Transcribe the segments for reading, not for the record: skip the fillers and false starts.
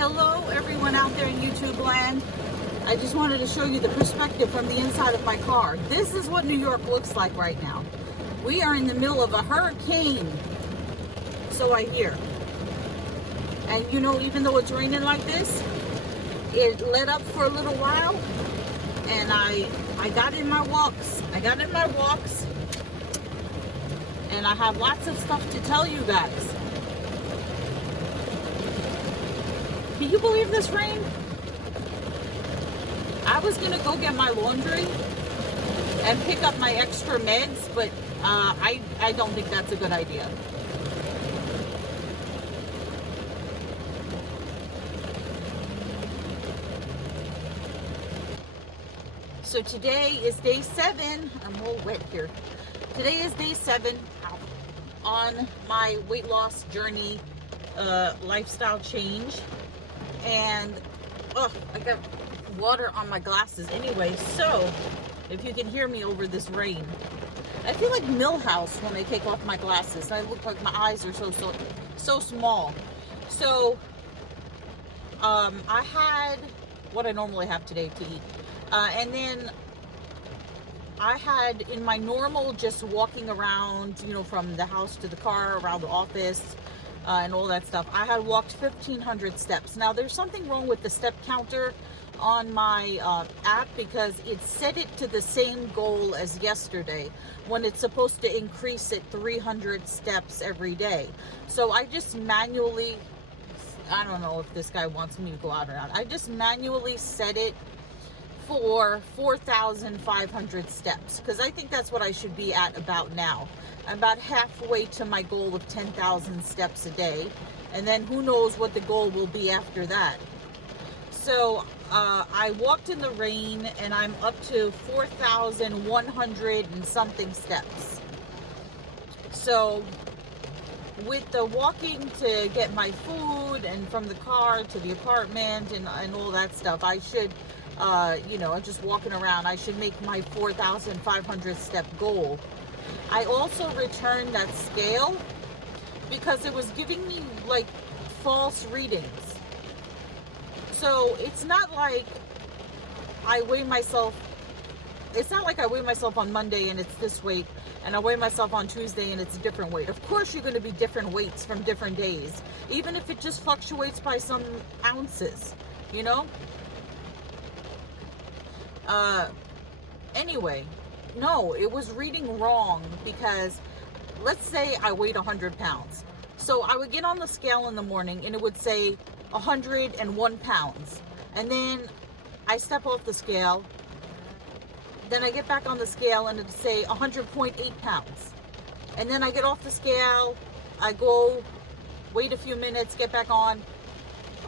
Hello everyone out there in YouTube land. I just wanted to show you the perspective from the inside of my car. This is what New York looks like right now. We are in the middle of a hurricane, so I hear. And you know, even though it's raining like this, it let up for a little while, and I got in my walks. And I have lots of stuff to tell you guys. Can you believe this rain? I was gonna go get my laundry and pick up my extra meds, but I don't think that's a good idea. So today is day 7. I'm all wet here. Today is day 7 on my weight loss journey, lifestyle change. And I got water on my glasses anyway, so if you can hear me over this rain. I feel like Milhouse when I take off my glasses. I look like my eyes are so small. So I had what I normally have today to eat. And then I had, in my normal just walking around, you know, from the house to the car, around the office, and all that stuff, I had walked 1,500 steps. Now, there's something wrong with the step counter on my app, because it set it to the same goal as yesterday when it's supposed to increase it 300 steps every day. So I just manually, I don't know if this guy wants me to go out or not, I just manually set it for 4,500 steps, because I think that's what I should be at about now. I'm about halfway to my goal of 10,000 steps a day, and then who knows what the goal will be after that. So I walked in the rain, and I'm up to 4,100 and something steps. So with the walking to get my food, and from the car to the apartment, and all that stuff, I should you know, just walking around, I should make my 4,500 step goal. I also returned that scale because it was giving me like false readings. So it's not like I weigh myself, it's not like I weigh myself on Monday and it's this weight, and I weigh myself on Tuesday and it's a different weight. Of course you're going to be different weights from different days, even if it just fluctuates by some ounces, you know? Anyway, no, it was reading wrong, because let's say I weighed 100 pounds. So I would get on the scale in the morning and it would say 101 pounds. And then I step off the scale. Then I get back on the scale and it would say 100.8 pounds. And then I get off the scale, I go, wait a few minutes, get back on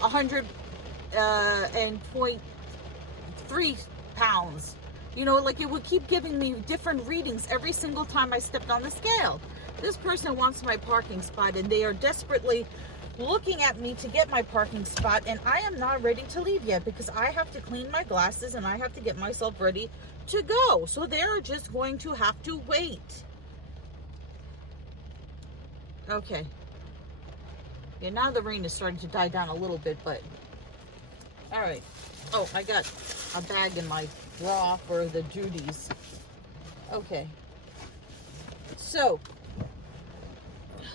100.3 pounds. You know, like it would keep giving me different readings every single time I stepped on the scale. This person wants my parking spot, and they are desperately looking at me to get my parking spot, and I am not ready to leave yet because I have to clean my glasses and I have to get myself ready to go. So they're just going to have to wait. Okay. Yeah, now the rain is starting to die down a little bit, but all right. Oh, I got a bag in my bra for the duties. Okay. So,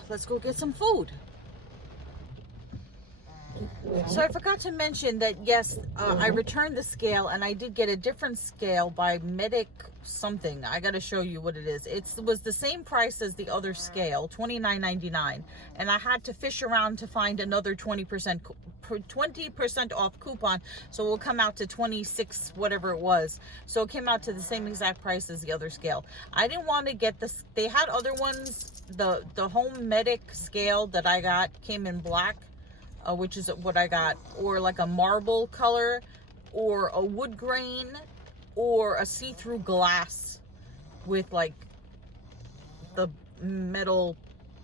let's go get some food. So I forgot to mention that, yes, I returned the scale, and I did get a different scale by Medic something. I got to show you what it is. It was the same price as the other scale, $29.99, and I had to fish around to find another 20% off coupon, so it will come out to 26 whatever it was. So it came out to the same exact price as the other scale. I didn't want to get this. They had other ones. The Home Medic scale that I got came in black, which is what I got, or like a marble color, or a wood grain, or a see-through glass with like the metal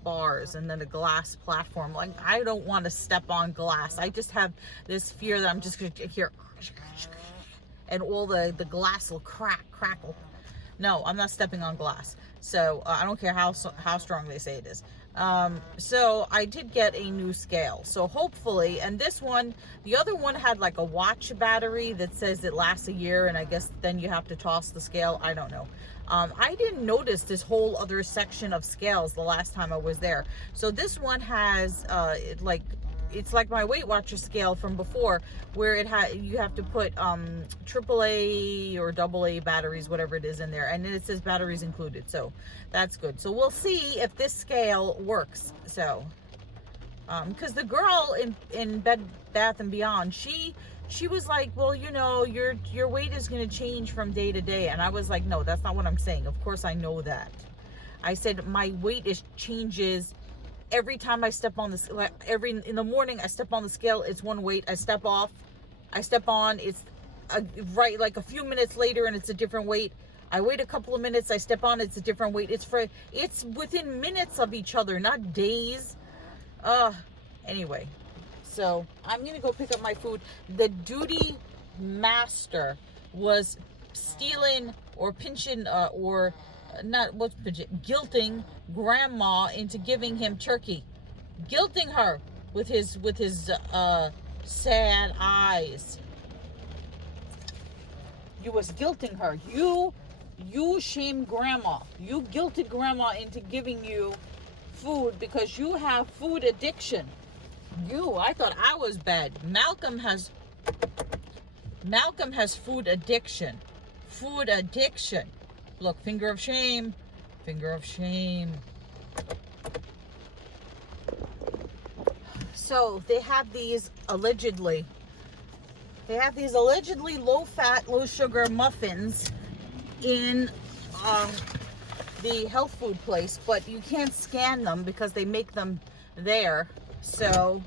bars and then a glass platform. Like, I don't want to step on glass. I just have this fear that I'm just going to hear and all the glass will crackle. No, I'm not stepping on glass. So I don't care how strong they say it is. So I did get a new scale. So hopefully, and this one, the other one had like a watch battery that says it lasts a year, and I guess then you have to toss the scale. I don't know. I didn't notice this whole other section of scales the last time I was there. So this one has it's like my Weight Watcher scale from before, where you have to put AAA or AA batteries, whatever it is, in there, and then it says batteries included. So that's good. So we'll see if this scale works. So because the girl in Bed Bath and Beyond, she was like, well, you know, your weight is going to change from day to day, and I was like, no, that's not what I'm saying. Of course I know that. I said my weight changes every time I step on the, like, in the morning I step on the scale, it's one weight. I step off, I step on, it's right, like a few minutes later, and it's a different weight. I wait a couple of minutes, I step on, it's a different weight. It's within minutes of each other, not days. Anyway, so I'm gonna go pick up my food. The duty master was stealing or pinching or not what's guilting grandma into giving him turkey, guilting her with his sad eyes. You was guilting her. You shamed grandma. You guilted grandma into giving you food because you have food addiction. I thought I was bad. Malcolm has food addiction. Food addiction. Look, finger of shame. Finger of shame. So they have these allegedly low-fat, low-sugar muffins in the health food place, but you can't scan them because they make them there. So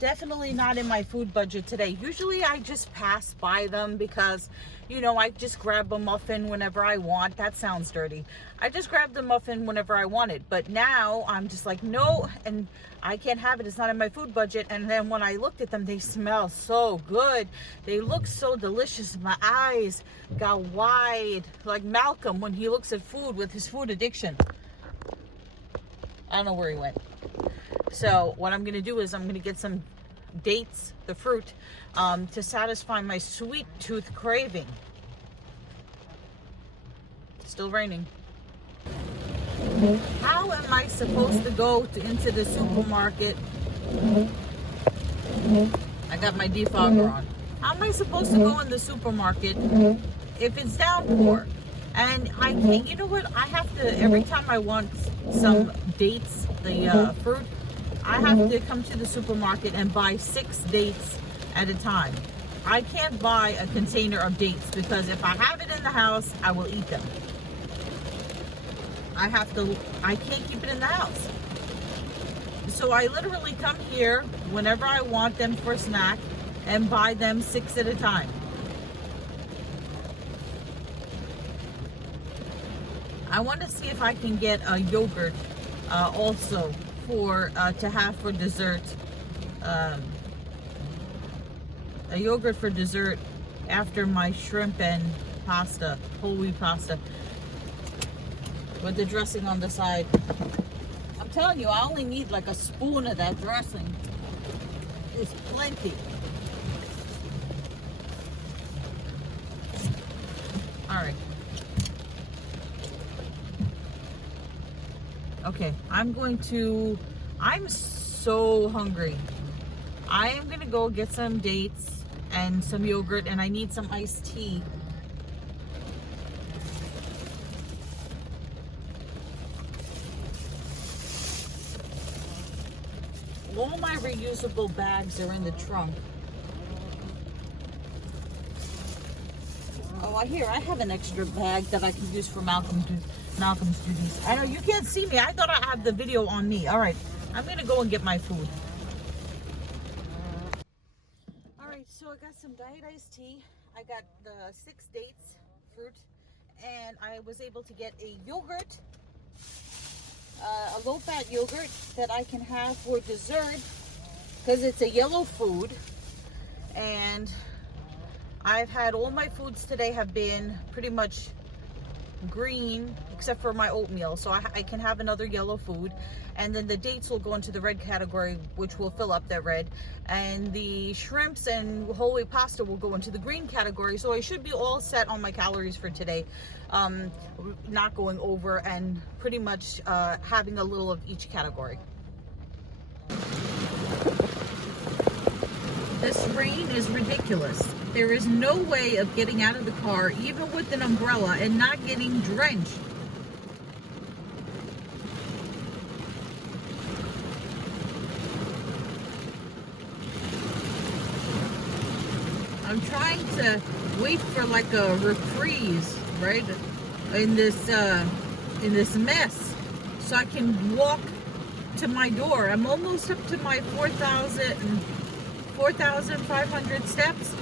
definitely not in my food budget today. Usually I just pass by them because, you know, I just grab a muffin whenever I want. That sounds dirty. I just grab the muffin whenever I want it. But now I'm just like, no, and I can't have it. It's not in my food budget. And then when I looked at them, they smell so good. They look so delicious. My eyes got wide, like Malcolm when he looks at food with his food addiction. I don't know where he went. So what I'm going to do is I'm going to get some dates, the fruit, to satisfy my sweet tooth craving. Still raining. How am I supposed to go into the supermarket? I got my defogger on. How am I supposed to go in the supermarket if it's downpour? And I can't, you know what? I have to, every time I want some dates, the fruit, I have to come to the supermarket and buy 6 dates at a time. I can't buy a container of dates because if I have it in the house, I will eat them. I can't keep it in the house. So I literally come here whenever I want them for a snack and buy them 6 at a time. I want to see if I can get a yogurt also to have for dessert. A yogurt for dessert after my shrimp and pasta, whole wheat pasta, with the dressing on the side. I'm telling you, I only need like a spoon of that dressing. It's plenty. All right. Okay, I'm so hungry. I am gonna go get some dates and some yogurt, and I need some iced tea. All my reusable bags are in the trunk. Oh, I have an extra bag that I can use for Malcolm's duties. I know you can't see me. I thought I had the video on me. All right, I'm gonna go and get my food. All right, so I got some diet iced tea. I got the 6 dates fruit, and I was able to get a yogurt, a low-fat yogurt that I can have for dessert because it's a yellow food. And I've had all my foods today have been pretty much green, except for my oatmeal, so I can have another yellow food. And then the dates will go into the red category, which will fill up that red. And the shrimps and whole wheat pasta will go into the green category. So I should be all set on my calories for today. Not going over, and pretty much having a little of each category. This rain is ridiculous. There is no way of getting out of the car, even with an umbrella, and not getting drenched. I'm trying to wait for like a reprise, right, in this mess, so I can walk to my door. I'm almost up to my 4,500 steps.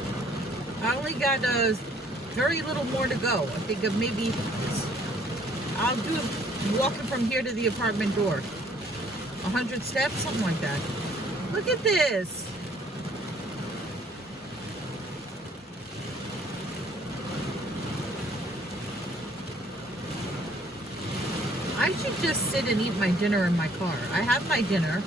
I only got very little more to go. I think of maybe I'll do walking from here to the apartment door. 100 steps, something like that. Look at this. I should just sit and eat my dinner in my car. I have my dinner.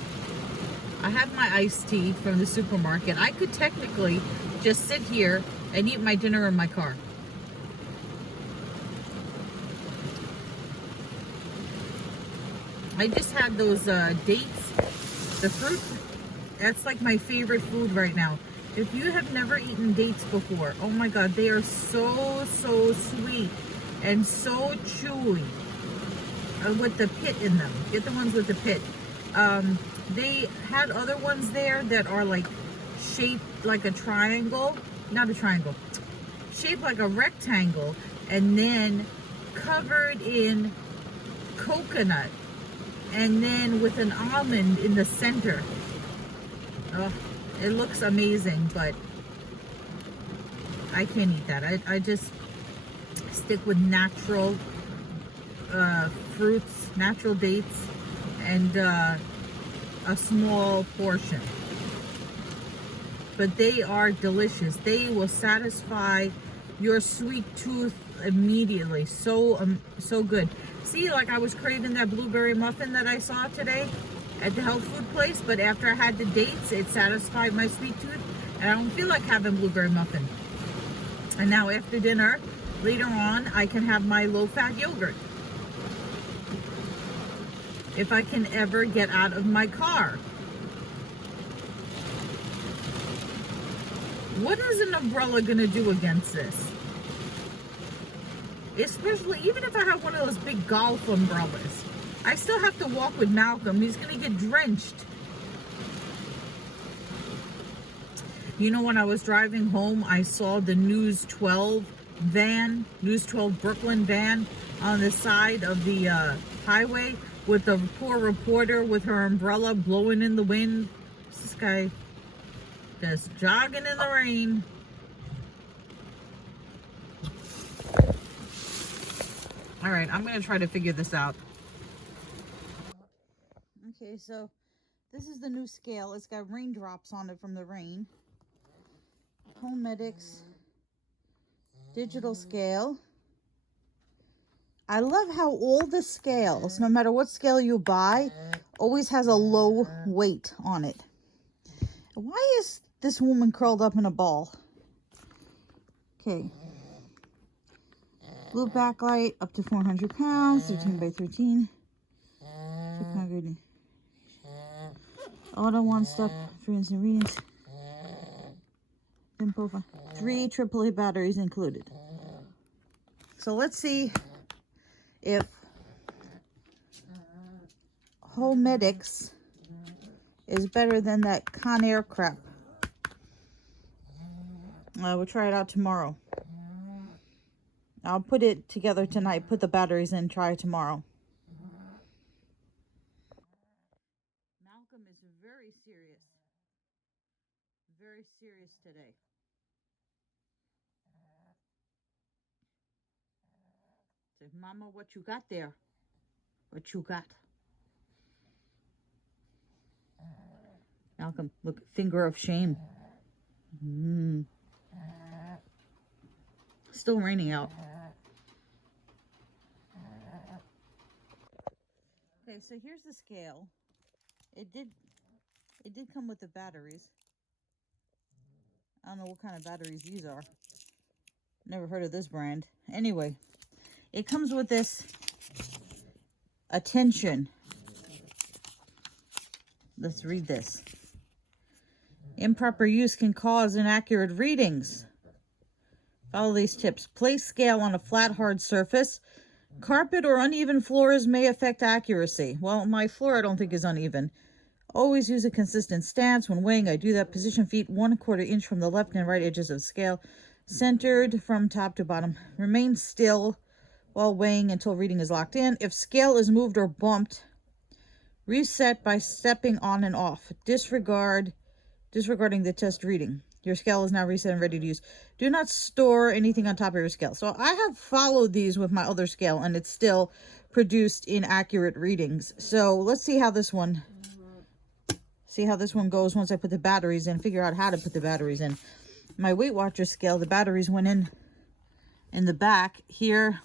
I have my iced tea from the supermarket. I could technically just sit here and eat my dinner in my car. I just had those dates, the fruit. That's like my favorite food right now. If you have never eaten dates before, oh my God, they are so sweet and so chewy. With the pit in them. Get the ones with the pit. They had other ones there that are like shaped like a triangle. Not a triangle. Shaped like a rectangle, and then covered in coconut, and then with an almond in the center. Oh, it looks amazing, but I can't eat that. I just stick with natural fruits, natural dates, and a small portion. But they are delicious. They will satisfy your sweet tooth immediately. So good. See, like I was craving that blueberry muffin that I saw today at the health food place, but after I had the dates, it satisfied my sweet tooth, and I don't feel like having blueberry muffin. And now after dinner, later on, I can have my low-fat yogurt. If I can ever get out of my car. What is an umbrella gonna do against this? Especially, even if I have one of those big golf umbrellas, I still have to walk with Malcolm. He's gonna get drenched. You know, when I was driving home, I saw the News 12 van, News 12 Brooklyn van on the side of the highway, with the poor reporter with her umbrella blowing in the wind. This guy just jogging in the rain. All right, I'm gonna try to figure this out. Okay, so this is the new scale. It's got raindrops on it from the rain. Homemedics digital scale. I love how all the scales, no matter what scale you buy, always has a low weight on it. Why is this woman curled up in a ball? Okay. Blue backlight, up to 400 pounds, 13 by 13. 600. Auto one-step, free instant readings. 3 AAA batteries included. So let's see if Homedics is better than that Conair crap. We'll try it out tomorrow. I'll put it together tonight, put the batteries in, try it tomorrow. Malcolm is very serious. Very serious today. Say, Mama, what you got there? What you got? Malcolm, look, finger of shame. Still raining out. Okay, so here's the scale. It did come with the batteries. I don't know what kind of batteries these are. Never heard of this brand. Anyway, it comes with this attention. Let's read this. Improper use can cause inaccurate readings. Follow these tips. Place scale on a flat, hard surface. Carpet or uneven floors may affect accuracy. Well, my floor I don't think is uneven. Always use a consistent stance when weighing. I do that. Position feet 1/4 inch from the left and right edges of the scale, centered from top to bottom. Remain still while weighing until reading is locked in. If scale is moved or bumped, reset by stepping on and off. Disregarding the test reading. Your scale is now reset and ready to use. Do not store anything on top of your scale. So I have followed these with my other scale, and it's still produced inaccurate readings. So let's see how this one goes once I put the batteries in, figure out how to put the batteries in. My Weight Watchers scale, the batteries went in the back here.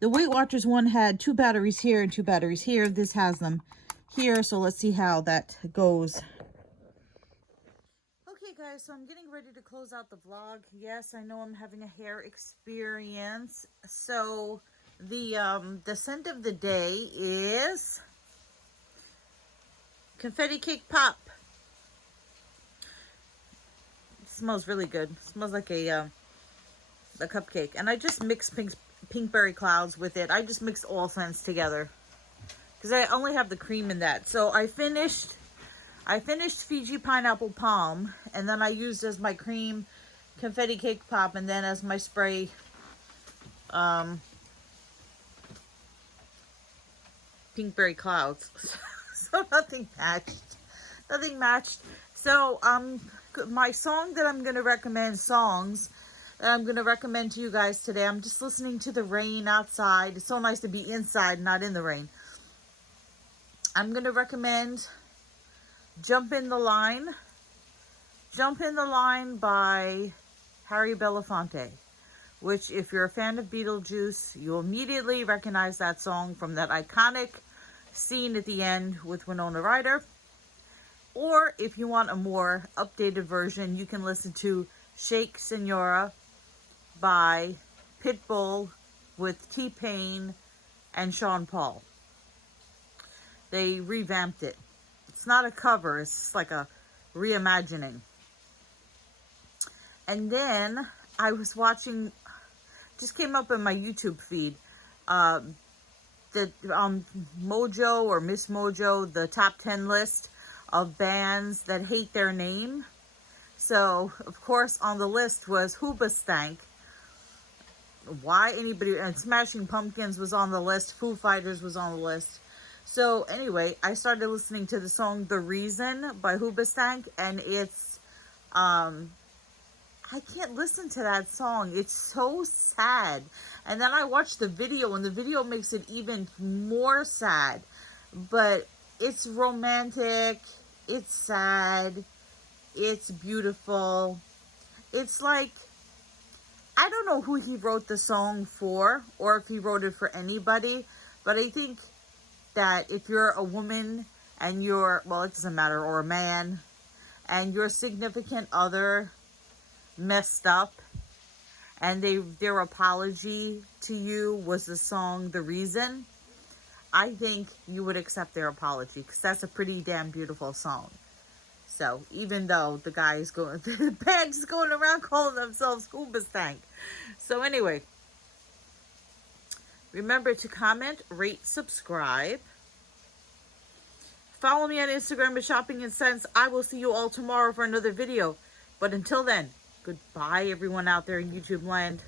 The Weight Watchers one had 2 batteries here and 2 batteries here. This has them here, so let's see how that goes. Okay guys, so I'm getting ready to close out the vlog. Yes, I know I'm having a hair experience. So the scent of the day is Confetti Cake Pop. It smells really good. It smells like a cupcake. And I just mixed Pinkberry Clouds with it. I just mixed all scents together because I only have the cream in that. So I finished Fiji Pineapple Palm, and then I used as my cream Confetti Cake Pop, and then as my spray Pinkberry Clouds. So nothing matched. So my song that I'm going to recommend, songs that I'm going to recommend to you guys today, I'm just listening to the rain outside. It's so nice to be inside, not in the rain. I'm going to recommend Jump in the Line by Harry Belafonte, which, if you're a fan of Beetlejuice, you'll immediately recognize that song from that iconic scene at the end with Winona Ryder. Or if you want a more updated version, you can listen to Shake Senora by Pitbull with T-Pain and Sean Paul. They revamped it. It's not a cover, it's like a reimagining. And then I was watching, just came up in my YouTube feed, the Mojo or Miss Mojo, the top 10 list of bands that hate their name. So, of course, on the list was Hoobastank. Why anybody, and Smashing Pumpkins was on the list, Foo Fighters was on the list. So anyway, I started listening to the song The Reason by Hoobastank, and it's, I can't listen to that song. It's so sad. And then I watched the video, and the video makes it even more sad. But it's romantic, it's sad, it's beautiful. It's like, I don't know who he wrote the song for, or if he wrote it for anybody, but I think that if you're a woman and you're, well, it doesn't matter, or a man, and your significant other messed up, and their apology to you was the song The Reason, I think you would accept their apology, because that's a pretty damn beautiful song. So, even though the band is going around calling themselves Hoobastank. So anyway, remember to comment, rate, subscribe. Follow me on Instagram at Shopping and Sense. I will see you all tomorrow for another video. But until then, goodbye everyone out there in YouTube land.